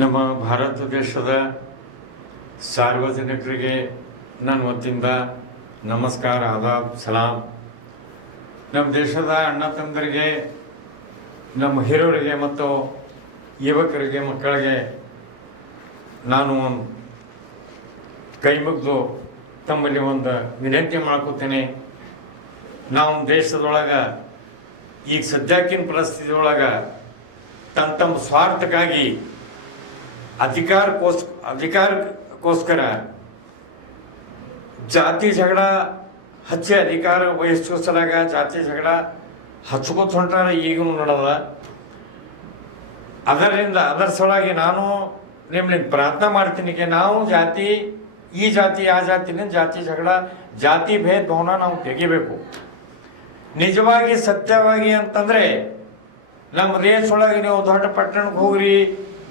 ನಮ್ಮ ಭಾರತ ದೇಶದ ಸಾರ್ವಜನಿಕರಿಗೆ ನನ್ನ ವತಿಯಿಂದ ನಮಸ್ಕಾರ, ಆದಾಬ್, ಸಲಾಂ. ನಮ್ಮ ದೇಶದ ಅಣ್ಣ ತಂದರಿಗೆ ನಮ್ಮ ಹಿರಿಯರಿಗೆ ಮತ್ತು ಯುವಕರಿಗೆ, ಮಕ್ಕಳಿಗೆ ನಾನು ಒಂದು ಕೈ ಮುಗಿದು ತಮ್ಮಲ್ಲಿ ಒಂದು ವಿನಂತಿ ಮಾಡ್ಕೋತೇನೆ. ನಾವು ದೇಶದೊಳಗೆ, ಈಗ ಸದ್ಯಕ್ಕಿನ ಪರಿಸ್ಥಿತಿ ಒಳಗೆ ತಮ್ಮ ತಮ್ಮ ಸ್ವಾರ್ಥಕ್ಕಾಗಿ ಅಧಿಕಾರಕ್ಕೋಸ್, ಅಧಿಕಾರಕ್ಕೋಸ್ಕರ ಜಾತಿ ಜಗಳ ಹಚ್ಚಿ ಅಧಿಕಾರ ವಹಿಸೋ ಸಲಾಗ ಜಾತಿ ಜಗಳ ಹಚ್ಕೋತ ಹೊಂಟಾರ ಈಗಲೂ ನೋಡದ. ಅದರಿಂದ, ಅದರ ಸಲುವಾಗಿ ನಾನು ನಿಮ್ಮಲ್ಲಿ ಪ್ರಾರ್ಥನೆ ಮಾಡ್ತೀನಿ ನಾವು ಜಾತಿ, ಈ ಜಾತಿ, ಆ ಜಾತಿನ ಜಾತಿ ಜಗಳ, ಜಾತಿ ಭೇದ ಭಾವನ ನಾವು ತೆಗಿಬೇಕು. ನಿಜವಾಗಿ ಸತ್ಯವಾಗಿ ಅಂತಂದ್ರೆ, ನಮ್ಮ ದೇಶದೊಳಗೆ ನೀವು ದೊಡ್ಡ ಪಟ್ಟಣಕ್ಕೆ ಹೋಗ್ರಿ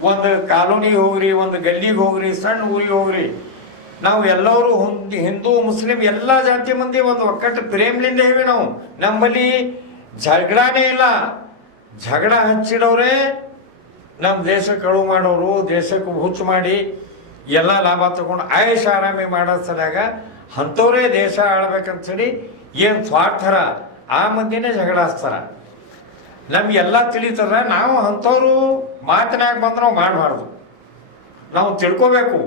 ಒಂದು ಕಾಲೋನಿಗೆ ಹೋಗ್ರಿ, ಒಂದು ಗಲ್ಲಿಗೆ ಹೋಗ್ರಿ, ಸಣ್ಣ ಊರಿಗೆ ಹೋಗ್ರಿ. ನಾವು ಎಲ್ಲರೂ ಹುಂದ್- ಮುಸ್ಲಿಂ ಎಲ್ಲ ಜಾತಿ ಮಂದಿ ಒಂದು ಒಕ್ಕಟ್ಟು ಪ್ರೇಮ್ಲಿಂದ ಹೇವಿ ನಾವು. ನಮ್ಮಲ್ಲಿ ಜಗಳನೇ ಇಲ್ಲ. ಜಗಳ ಹಚ್ಚಿಡೋರೇ ನಮ್ಮ ದೇಶಕ್ಕೆ ಕಳುವು ಮಾಡೋರು, ದೇಶಕ್ಕೆ ಹುಚ್ಚು ಮಾಡಿ ಎಲ್ಲ ಲಾಭ ತಗೊಂಡು ಆಯುಷ್ ಆರಾಮಿ ಮಾಡೋ ಸರಿಯಾಗ ಅಂಥವ್ರೇ ದೇಶ ಆಳ್ಬೇಕಂತೇಳಿ ಏನು ಸ್ವಾರ್ಥರ? ಆ ಮಂದಿನೇ ಜಗಳ ನಮ್ಗೆಲ್ಲ ತಿಳಿತದ ನಾವು ಅಂಥವ್ರು ಮಾತನಾಗ ಬಂದ್ರೆ ನಾವು ಮಾಡಬಾರ್ದು. ನಾವು ತಿಳ್ಕೊಬೇಕು.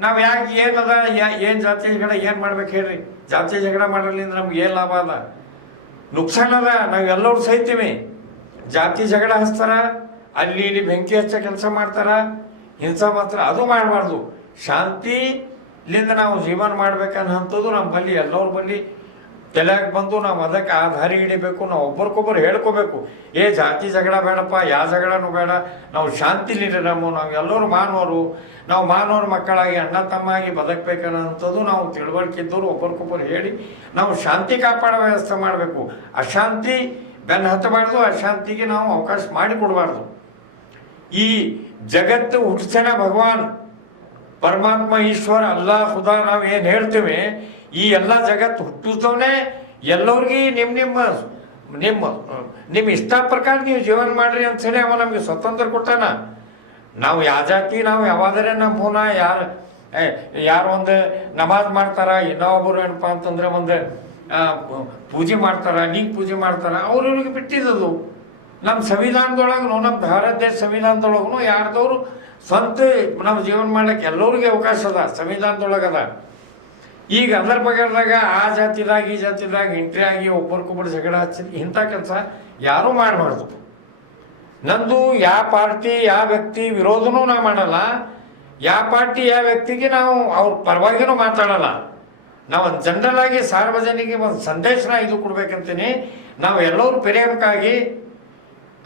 ನಾವು ಯಾಕೆ ಏನದ ಏನು ಜಾತಿ ಜಗಳ, ಏನು ಮಾಡ್ಬೇಕು ಹೇಳ್ರಿ. ಜಾತಿ ಜಗಳ ಮಾಡಲಿಂದ ನಮ್ಗೆ ಏನು ಲಾಭ ಅದ? ನುಕ್ಸಾನ್ ಅದ. ನಾವು ಎಲ್ಲರೂ ಸಹಿತೀವಿ. ಜಾತಿ ಜಗಳ ಹಚ್ತಾರ, ಅಲ್ಲಿ ಇಲ್ಲಿ ಬೆಂಕಿ ಹಚ್ಚ ಕೆಲಸ ಮಾಡ್ತಾರ, ಹಿಂಸೆ ಮಾತ್ರ, ಅದು ಮಾಡಬಾರ್ದು. ಶಾಂತಿಲಿಂದ ನಾವು ಜೀವನ ಮಾಡ್ಬೇಕನ್ನಂಥದ್ದು ನಮ್ಮ ಬಲ್ಲಿ, ಎಲ್ಲರ ಬಲ್ಲಿ ತಲೆಯಾಗ ಬಂದು ನಾವು ಅದಕ್ಕೆ ಆ ದಾರಿ ಹಿಡಿಬೇಕು, ನಾವು ಒಬ್ಬರಿಗೊಬ್ಬರು ಹೇಳ್ಕೋಬೇಕು. ಏ, ಜಾತಿ ಜಗಳ ಬೇಡಪ್ಪ ಯಾವ ಜಗಳನೂ ಬೇಡ, ನಾವು ಶಾಂತಿಲಿರಿ ನಮ್ಮ, ನಾವು ಎಲ್ಲರೂ ಮಾನವರು. ನಾವು ಮಾನವರ ಮಕ್ಕಳಾಗಿ, ಅಣ್ಣ ತಮ್ಮಾಗಿ ಬದುಕಬೇಕನ್ನೋಂಥದ್ದು ನಾವು ತಿಳುವಳಿಕೆ ಒಬ್ಬರಿಗೊಬ್ಬರು ಹೇಳಿ ನಾವು ಶಾಂತಿ ಕಾಪಾಡೋ ವ್ಯವಸ್ಥೆ ಮಾಡಬೇಕು. ಅಶಾಂತಿ ಬೆನ್ನು ಹತ್ತಬಾರ್ದು, ಅಶಾಂತಿಗೆ ನಾವು ಅವಕಾಶ ಮಾಡಿಕೊಡಬಾರ್ದು. ಈ ಜಗತ್ತು ಹುಟ್ಟಿಸೋಣ ಭಗವಾನ್, ಪರಮಾತ್ಮ, ಈಶ್ವರ ಅಲ್ಲ ಖುದಾ ನಾವು ಏನು ಹೇಳ್ತೇವೆ ಈ ಎಲ್ಲ ಜಗತ್ತು ಹುಟ್ಟಿಸ್ತವನೇ ಎಲ್ಲರಿಗೂ ನಿಮ್ಮ ನಿಮ್ಮ ನಿಮ್ಮ ನಿಮ್ಮ ಇಷ್ಟ ಪ್ರಕಾರ ನೀವು ಜೀವನ ಮಾಡ್ರಿ ಅಂತ ಹೇಳಿ ಅವ ನಮಗೆ ಸ್ವತಂತ್ರ ಕೊಟ್ಟಾನ. ನಾವು ಯಾವ ಜಾತಿ, ನಾವು ಯಾವಾದರೆ ನಮ್ಮ ಹೋನ ಯಾರು ಯಾರು ಒಂದು ನಮಾಜ್ ಮಾಡ್ತಾರ, ಇನ್ನೊಬ್ಬರು ಏನಪ್ಪ ಅಂತಂದ್ರೆ ಒಂದು ಪೂಜೆ ಮಾಡ್ತಾರ, ನೀಗ್ ಪೂಜೆ ಮಾಡ್ತಾರ, ಅವ್ರವ್ರಿಗೆ ಬಿಟ್ಟಿದ್ದದು. ನಮ್ಮ ಸಂವಿಧಾನದೊಳಗೂ ನಮ್ಮ ಭಾರತ ದೇಶ ಸಂವಿಧಾನದೊಳಗೂ ಯಾರ್ದವ್ರು ಸ್ವಂತ ನಮ್ಮ ಜೀವನ ಮಾಡ್ಲಿಕ್ಕೆ ಎಲ್ಲರಿಗೂ ಅವಕಾಶ ಅದ, ಸಂವಿಧಾನದೊಳಗದ. ಈಗ ಅದರ ಬಗ್ಗೆದಾಗ ಆ ಜಾತಿದಾಗ, ಈ ಜಾತಿದಾಗ ಎಂಟ್ರಿ ಆಗಿ ಒಬ್ಬರಿಗೊಬ್ಬರು ಜಗಳ ಹಚ್ಚಿ ಇಂಥ ಕೆಲಸ ಯಾರೂ ಮಾಡಬಾರ್ದು. ನಂದು ಯಾವ ಪಾರ್ಟಿ ಯಾವ ವ್ಯಕ್ತಿ ವಿರೋಧನೂ ನಾ ಮಾಡಲ್ಲ. ಯಾವ ಪಾರ್ಟಿ ಯಾವ ವ್ಯಕ್ತಿಗೆ ನಾವು ಅವ್ರ ಪರವಾಗಿನೂ ಮಾತಾಡಲ್ಲ. ನಾವು ಒಂದು ಜನರಲ್ ಆಗಿ ಸಾರ್ವಜನಿಕ ಒಂದು ಸಂದೇಶನ ಇದು ಕೊಡ್ಬೇಕಂತೀನಿ. ನಾವು ಎಲ್ಲರೂ ಪ್ರೇಮಕ್ಕಾಗಿ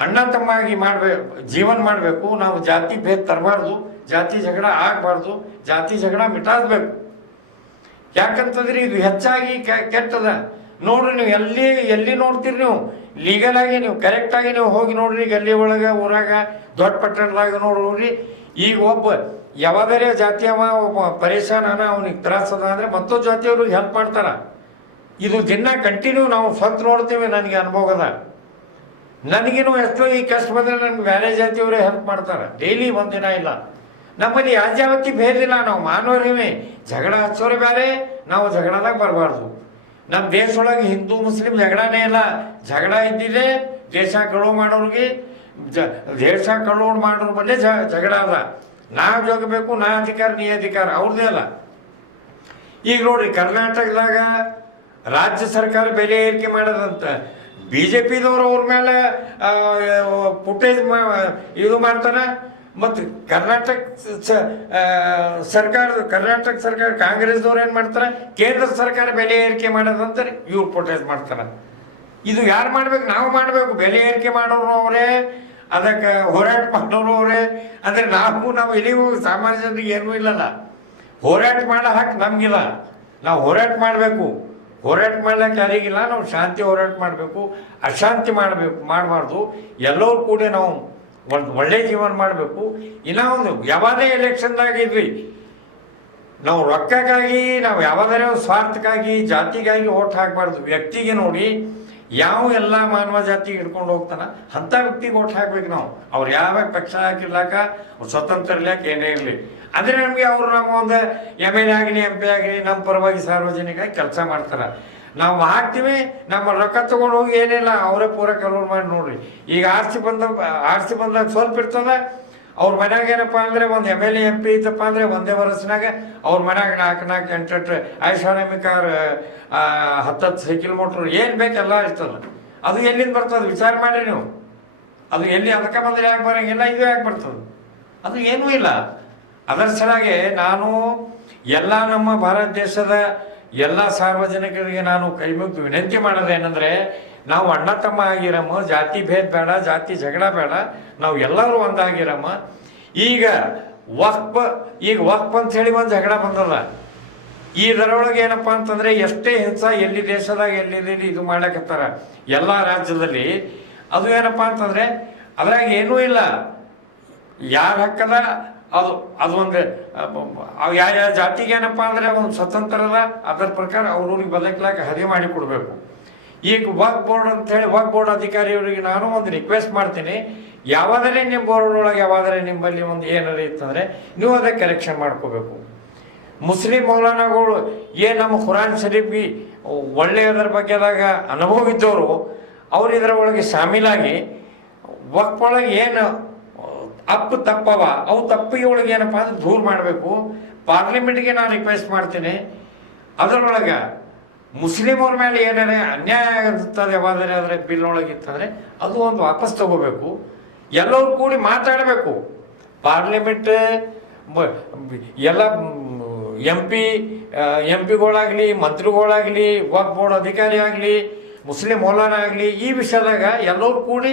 ಅಣ್ಣ ತಮ್ಮಾಗಿ ಮಾಡ್ಬೇಕು ಜೀವನ ಮಾಡಬೇಕು. ನಾವು ಜಾತಿ ಭೇದ ತರಬಾರ್ದು, ಜಾತಿ ಜಗಳ ಆಗಬಾರ್ದು, ಜಾತಿ ಜಗಳ ಮಿಟಾದ್ಬೇಕು. ಯಾಕಂತಂದ್ರೆ ಇದು ಹೆಚ್ಚಾಗಿ ಕೆಟ್ಟದ. ನೋಡ್ರಿ ನೀವು ಎಲ್ಲಿ ಎಲ್ಲಿ ನೋಡ್ತೀರಿ ನೀವು? ಲೀಗಲ್ ಆಗಿ ನೀವು ಕರೆಕ್ಟ್ ಆಗಿ ನೀವು ಹೋಗಿ ನೋಡ್ರಿ, ಗಲ್ಲಿ ಒಳಗೆ, ಊರಾಗ, ದೊಡ್ಡ ಪಟ್ಟಣದಾಗ ನೋಡ್ರಿ ಈಗ ಒಬ್ಬ ಯಾವ್ದಾರೇ ಜಾತಿಯವ ಒಬ್ಬ ಪರೇಶಾನನ ಅವ್ನಿಗೆ ತ್ರಾಸದ ಅಂದ್ರೆ ಮತ್ತೊಂದು ಜಾತಿಯವ್ರಿಗೆ ಹೆಲ್ಪ್ ಮಾಡ್ತಾರ. ಇದು ದಿನ ಕಂಟಿನ್ಯೂ ನಾವು ಸ್ವಂತ ನೋಡ್ತೀವಿ, ನನಗೆ ಅನುಭವದ ನನಗೇನು ಎಷ್ಟೋ ಈ ಕಷ್ಟ ಬಂದ್ರೆ ನನ್ಗೆ ಬೇರೆ ಜಾತಿಯವರೇ ಹೆಲ್ಪ್ ಮಾಡ್ತಾರೆ. ಡೈಲಿ ಒಂದಿನ ಇಲ್ಲ. ನಮ್ಮಲ್ಲಿ ಬೇರೆ ಭೇದಿಲ್ಲ ನಾವು ಮಾನವರಿವೆ ಜಗಳ ಹಚ್ಚೋರೆ ಬೇರೆ ನಾವು ಜಗಳದಾಗ ಬರಬಾರ್ದು. ನಮ್ಮ ದೇಶದೊಳಗೆ ಹಿಂದೂ, ಮುಸ್ಲಿಂ ಜಗಳನೇ ಇಲ್ಲ. ಜಗಳ ಇದ್ದಿದೆ, ದೇಶ ಕಳು ಮಾಡೋರಿಗೆ, ಜ, ದೇಶ ಕಳು ಮಾಡೋರ್ ಬಂದೇ ಜ, ಜಗಳ ಅದ. ನಾ ಜೋಗಬೇಕು ನಾ ಅಧಿಕಾರ, ನೀ ಅಧಿಕಾರ ಅವ್ರದ್ದೇ ಅಲ್ಲ. ಈಗ ನೋಡ್ರಿ, ಕರ್ನಾಟಕದಾಗ ರಾಜ್ಯ ಸರ್ಕಾರ ಬೆಲೆ ಏರಿಕೆ ಮಾಡೋದಂತ ಬಿ ಜೆ ಪಿದವರು ಅವ್ರ ಮೇಲೆ ಫುಟೇಜ್ ಇದು ಮಾಡ್ತಾನೆ ಮತ್ತು ಕರ್ನಾಟಕ ಸರ್ಕಾರದ, ಕರ್ನಾಟಕ ಸರ್ಕಾರ ಕಾಂಗ್ರೆಸ್ದವ್ರು ಏನು ಮಾಡ್ತಾರೆ? ಕೇಂದ್ರ ಸರ್ಕಾರ ಬೆಲೆ ಏರಿಕೆ ಮಾಡೋದಂತಾರೆ ಇವ್ರು ಪ್ರೊಟೆಸ್ಟ್ ಮಾಡ್ತಾರೆ. ಇದು ಯಾರು ಮಾಡ್ಬೇಕು? ನಾವು ಮಾಡಬೇಕು. ಬೆಲೆ ಏರಿಕೆ ಮಾಡೋರು ಅವರೇ, ಅದಕ್ಕೆ ಹೋರಾಟ ಮಾಡೋರು ಅವರೇ. ಅಂದರೆ ನಾವು ನಾವು ಇಲ್ಲಿಗೂ ಸಾಮಾನ್ಯ ಜನರಿಗೆ ಏನೂ ಇಲ್ಲಲ್ಲ. ಹೋರಾಟ ಮಾಡೋ ಹಾಕಿ ನಮಗಿಲ್ಲ. ನಾವು ಹೋರಾಟ ಮಾಡಬೇಕು. ಹೋರಾಟ ಮಾಡ್ಲಿಕ್ಕೆ ಯಾರಿಗಿಲ್ಲ. ನಾವು ಶಾಂತಿ ಹೋರಾಟ ಮಾಡಬೇಕು. ಅಶಾಂತಿ ಮಾಡಬೇಕು, ಮಾಡಬಾರ್ದು. ಎಲ್ಲರೂ ಕೂಡ ನಾವು ಒಂದು ಒಳ್ಳೆ ಜೀವನ ಮಾಡಬೇಕು. ಇನ್ನೂ ಒಂದು ಯಾವುದೇ ಎಲೆಕ್ಷನ್ದಾಗಿದ್ವಿ ನಾವು ರೊಕ್ಕಕ್ಕಾಗಿ, ನಾವು ಯಾವಾಗಾರ ಒಂದು ಸ್ವಾರ್ಥಕ್ಕಾಗಿ, ಜಾತಿಗಾಗಿ ಓಟ್ ಹಾಕಬಾರ್ದು. ವ್ಯಕ್ತಿಗೆ ನೋಡಿ, ಯಾವ ಎಲ್ಲ ಮಾನವ ಜಾತಿ ಹಿಡ್ಕೊಂಡು ಹೋಗ್ತಾನ, ಅಂಥ ವ್ಯಕ್ತಿಗೆ ಓಟ್ ಹಾಕ್ಬೇಕು ನಾವು. ಅವ್ರು ಯಾವ ಪಕ್ಷ ಹಾಕಿರ್ಲಾಕ, ಅವ್ರು ಸ್ವತಂತ್ರ ಇರ್ಲಾಕ ಏನೇ ಇರಲಿ. ಆದರೆ ನಮಗೆ ಅವರು ನಮ್ಮ ಒಂದು ಎಂ ಎಲ್ ಎ ಆಗಲಿ ಎಂ ಪಿ ಆಗಲಿ, ನಮ್ಮ ಪರವಾಗಿ ಸಾರ್ವಜನಿಕ ಕೆಲಸ ಮಾಡ್ತಾರೆ. ನಾವು ಹಾಕ್ತೀವಿ, ನಮ್ಮ ರೊಕ್ಕ ತಗೊಂಡು ಹೋಗಿ ಏನಿಲ್ಲ, ಅವರೇ ಪೂರ ಕಲರ್ ಮಾಡಿ ನೋಡ್ರಿ. ಈಗ ಆರ್ಸಿ ಬಂದ ಆರ್ಸಿ ಬಂದಾಗ ಸ್ವಲ್ಪ ಇರ್ತದ, ಅವ್ರ ಮನ್ಯಾಗ ಏನಪ್ಪ ಅಂದರೆ ಒಂದು M L A M P ಇತ್ತಪ್ಪ ಅಂದರೆ ಒಂದೇ ವರ್ಷನಾಗ ಅವ್ರ ಮನ್ಯಾಗ ನಾಲ್ಕು ನಾಲ್ಕು ಎಂಟು ಎಂಟು ಐಷಾರಾಮಿ ಕಾರ್ ಹತ್ತತ್ತು ಸೈಕಲ್ ಮೋಟ್ರ್ ಏನು ಬೇಕೆಲ್ಲ ಇರ್ತದ. ಅದು ಎಲ್ಲಿಂದ ಬರ್ತದೆ ವಿಚಾರ ಮಾಡಿ ನೀವು. ಅದು ಎಲ್ಲಿ ಅದಕ್ಕೆ ಬಂದ್ರೆ ಯಾಕೆ ಬರಂಗಿಲ್ಲ, ಇದು ಯಾಕೆ ಬರ್ತದೆ. ಅದು ಏನೂ ಇಲ್ಲ. ಅದರ ನಾನು ಎಲ್ಲ ನಮ್ಮ ಭಾರತ ದೇಶದ ಎಲ್ಲ ಸಾರ್ವಜನಿಕರಿಗೆ ನಾನು ಕೈ ಮುಗಿದು ವಿನಂತಿ ಮಾಡೋದೇನೆಂದ್ರೆ ನಾವು ಅಣ್ಣ ತಮ್ಮ ಆಗಿರಮ್ಮ, ಜಾತಿ ಭೇದ ಬೇಡ, ಜಾತಿ ಜಗಳ ಬೇಡ, ನಾವು ಎಲ್ಲರೂ ಒಂದಾಗಿರಮ್ಮ. ಈಗ ವಕ್ಪ, ಈಗ ವಕ್ಪ್ ಅಂತ ಹೇಳಿ ಒಂದು ಜಗಳ ಬಂದದ. ಇದರೊಳಗೆ ಏನಪ್ಪ ಅಂತಂದ್ರೆ, ಎಷ್ಟೇ ಹಿಂಸ ಎಲ್ಲಿ ದೇಶದಾಗ ಎಲ್ಲಿ ಇದು ಮಾಡ್ಲಕತ್ತಾರ, ಎಲ್ಲ ರಾಜ್ಯದಲ್ಲಿ. ಅದು ಏನಪ್ಪ ಅಂತಂದ್ರೆ, ಅದ್ರಾಗ ಏನೂ ಇಲ್ಲ. ಯಾರ ಹಕ್ಕದ ಅದು ಅದು ಯಾವ ಯಾವ ಜಾತಿಗೆ ಏನಪ್ಪ ಅಂದ್ರೆ ಒಂದು ಸ್ವತಂತ್ರದ ಅದರ ಪ್ರಕಾರ ಅವ್ರವ್ರಿಗೆ ಬದುಕಲಾಕ ಹರಿ ಮಾಡಿ ಕೊಡಬೇಕು. ಈಗ ವಕ್ ಬೋರ್ಡ್ ಅಂತ ಹೇಳಿ ವಕ್ ಬೋರ್ಡ್ ಅಧಿಕಾರಿಯವರಿಗೆ ನಾನು ಒಂದು ರಿಕ್ವೆಸ್ಟ್ ಮಾಡ್ತೀನಿ. ಯಾವಾದರೆ ನಿಮ್ಮ ಬೋರ್ಡ್ ಒಳಗೆ ಯಾವಾದರೆ ನಿಮ್ಮಲ್ಲಿ ಒಂದು ಏನಾರ ಇತ್ತಂದರೆ ನೀವು ಅದಕ್ಕೆ ಕರೆಕ್ಷನ್ ಮಾಡ್ಕೋಬೇಕು. ಮುಸ್ಲಿಂ ಮೌಲಾನಗಳು ಏನು ನಮ್ಮ ಖುರಾನ್ ಶರೀಫ್ಗೆ ಒಳ್ಳೆಯದರ ಬಗ್ಗೆದಾಗ ಅನುಭವ ಇದ್ದವರು ಅವ್ರು ಇದರ ಒಳಗೆ ಶಾಮೀಲಾಗಿ ವಕ್ ಒಳಗೆ ಏನು ಅಪ್ಪು ತಪ್ಪವ. ಅವು ತಪ್ಪಿಗೆ ಒಳಗೆ ಏನಪ್ಪ ಅಂದ್ರೆ ದೂರ ಮಾಡಬೇಕು. ಪಾರ್ಲಿಮೆಂಟ್ಗೆ ನಾನು ರಿಕ್ವೆಸ್ಟ್ ಮಾಡ್ತೀನಿ. ಅದರೊಳಗೆ ಮುಸ್ಲಿಂ ಅವ್ರ ಮೇಲೆ ಏನಾರೆ ಅನ್ಯಾಯ ಆಗಿರ್ತದೆ ಯಾವಾದರೆ ಆದರೆ ಬಿಲ್ ಇತ್ತಂದರೆ ಅದು ಒಂದು ವಾಪಸ್ ತಗೋಬೇಕು. ಎಲ್ಲರೂ ಕೂಡಿ ಮಾತಾಡಬೇಕು. ಪಾರ್ಲಿಮೆಂಟ್ ಎಲ್ಲ ಎಂ ಪಿ ಎಂ ಪಿಗಳಾಗಲಿ, ಮಂತ್ರಿಗಳಾಗಲಿ ವಕ್ ಬೋರ್ಡ್ ಅಧಿಕಾರಿ ಆಗಲಿ, ಮುಸ್ಲಿಂ ಮೌಲಾನ ಆಗಲಿ, ಈ ವಿಷಯದಾಗ ಎಲ್ಲರೂ ಕೂಡಿ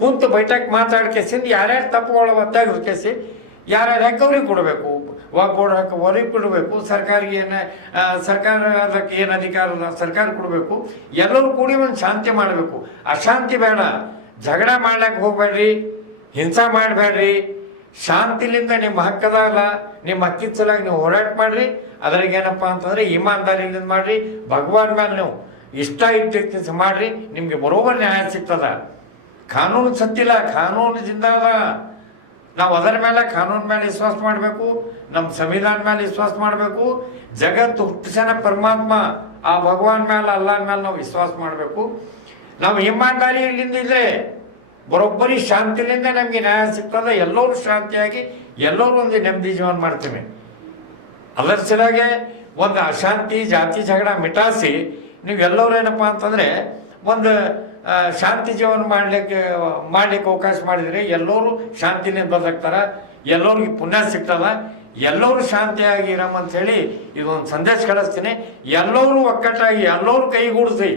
ಕುಂತು ಬೈಠಕ್ ಮಾತಾಡ್ಕೇಸಿಂದ ಯಾರ್ಯಾರು ತಪ್ಪುಗಳು ಒತ್ತಾಗ ಕೇಸಿ ಯಾರ್ಯಾರು ರೆಕವರಿಗೆ ಕೊಡಬೇಕು? ವಕ್ ಬೋರ್ಡ್ ಹಾಕಿ ಹೊರಗೆ ಕೊಡಬೇಕು ಸರ್ಕಾರಿಗೆ ಏನು ಆ, ಸರ್ಕಾರ ಅದಕ್ಕೆ ಏನು ಅಧಿಕಾರ ಸರ್ಕಾರ ಕೊಡಬೇಕು. ಎಲ್ಲರೂ ಕೂಡಿ ಒಂದು ಶಾಂತಿ ಮಾಡಬೇಕು. ಅಶಾಂತಿ ಬೇಡ. ಜಗಳ ಮಾಡ್ಲಿಕ್ಕೆ ಹೋಗ್ಬೇಡ್ರಿ ಹಿಂಸಾ ಮಾಡಬೇಡ್ರಿ. ಶಾಂತಿಲಿಂದ ನಿಮ್ಮ ಹಕ್ಕದಲ್ಲ ನಿಮ್ಮ ಹಕ್ಕಿನ ಸಲುವಾಗಿ ನೀವು ಹೋರಾಟ ಮಾಡ್ರಿ. ಅದ್ರಾಗ ಏನಪ್ಪ ಅಂತಂದ್ರೆ ಇಮಾನ್ದಾರಿಲಿಂದ ಮಾಡ್ರಿ ಭಗವಾನ್ ಮೇಲೆ ನೀವು ಇಷ್ಟ ಇದ್ದ ಮಾಡ್ರಿ ನಿಮಗೆ ಬರೋಬರ್ ನ್ಯಾಯ ಸಿಗ್ತದ. ಕಾನೂನು ಸತ್ತಿಲ್ಲ ಕಾನೂನು ಜಿಂದಾದ. ನಾವು ಅದರ ಮೇಲೆ ಕಾನೂನು ಮೇಲೆ ವಿಶ್ವಾಸ ಮಾಡಬೇಕು ನಮ್ಮ ಸಂವಿಧಾನ ಮೇಲೆ ವಿಶ್ವಾಸ ಮಾಡಬೇಕು. ಜಗತ್ತು ಹುಟ್ಟಿಸನ ಪರಮಾತ್ಮ, ಆ ಭಗವಾನ್ ಮೇಲೆ ಅಲ್ಲಾನ ಮೇಲೆ ನಾವು ವಿಶ್ವಾಸ ಮಾಡಬೇಕು. ನಾವು ಇಮಾನ್ದಾರಿ ಇಲ್ಲಿಂದ ಇದ್ರೆ ಬರೋಬ್ಬರಿ ಶಾಂತಿಲಿಂದ ನಮಗೆ ನ್ಯಾಯ ಸಿಗ್ತದೆ. ಎಲ್ಲರೂ ಶಾಂತಿಯಾಗಿ, ಎಲ್ಲರೂ ಒಂದು ನೆಮ್ಮದಿ ಜೀವನ ಮಾಡ್ತೇವೆ. ಅದರ ಸಲುವಾಗಿ ಒಂದು ಅಶಾಂತಿ, ಜಾತಿ, ಜಗಳ ಮಿಟಾಸಿ, ನೀವೆಲ್ಲರೂ ಏನಪ್ಪ ಅಂತಂದ್ರೆ ಒಂದು ಶಾಂತಿ ಜೀವನ ಮಾಡ್ಲಿಕ್ಕೆ ಮಾಡ್ಲಿಕ್ಕೆ ಅವಕಾಶ ಮಾಡಿದರೆ ಎಲ್ಲರೂ ಶಾಂತಿನೇ ಬದುಕ್ತಾರೆ. ಎಲ್ಲರಿಗೂ ಪುಣ್ಯ ಸಿಗ್ತದ. ಎಲ್ಲರೂ ಶಾಂತಿಯಾಗಿ ಇರಮ್ಮ ಅಂತ ಹೇಳಿ ಇದೊಂದು ಸಂದೇಶ ಕಳಿಸ್ತೀನಿ. ಎಲ್ಲರೂ ಒಕ್ಕಟ್ಟಾಗಿ, ಎಲ್ಲರೂ ಕೈಗೂಡಿಸಿ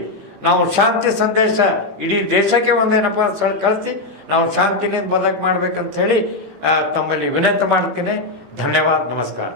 ನಾವು ಶಾಂತಿ ಸಂದೇಶ ಇಡೀ ದೇಶಕ್ಕೆ ಒಂದೇನಪ್ಪ ಕಳಿಸಿ ನಾವು ಶಾಂತಿನಿಂದ ಬದುಕು ಮಾಡ್ಬೇಕಂತ ಹೇಳಿ ತಮ್ಮಲ್ಲಿ ವಿನಂತಿ ಮಾಡ್ತೀನಿ. ಧನ್ಯವಾದ, ನಮಸ್ಕಾರ.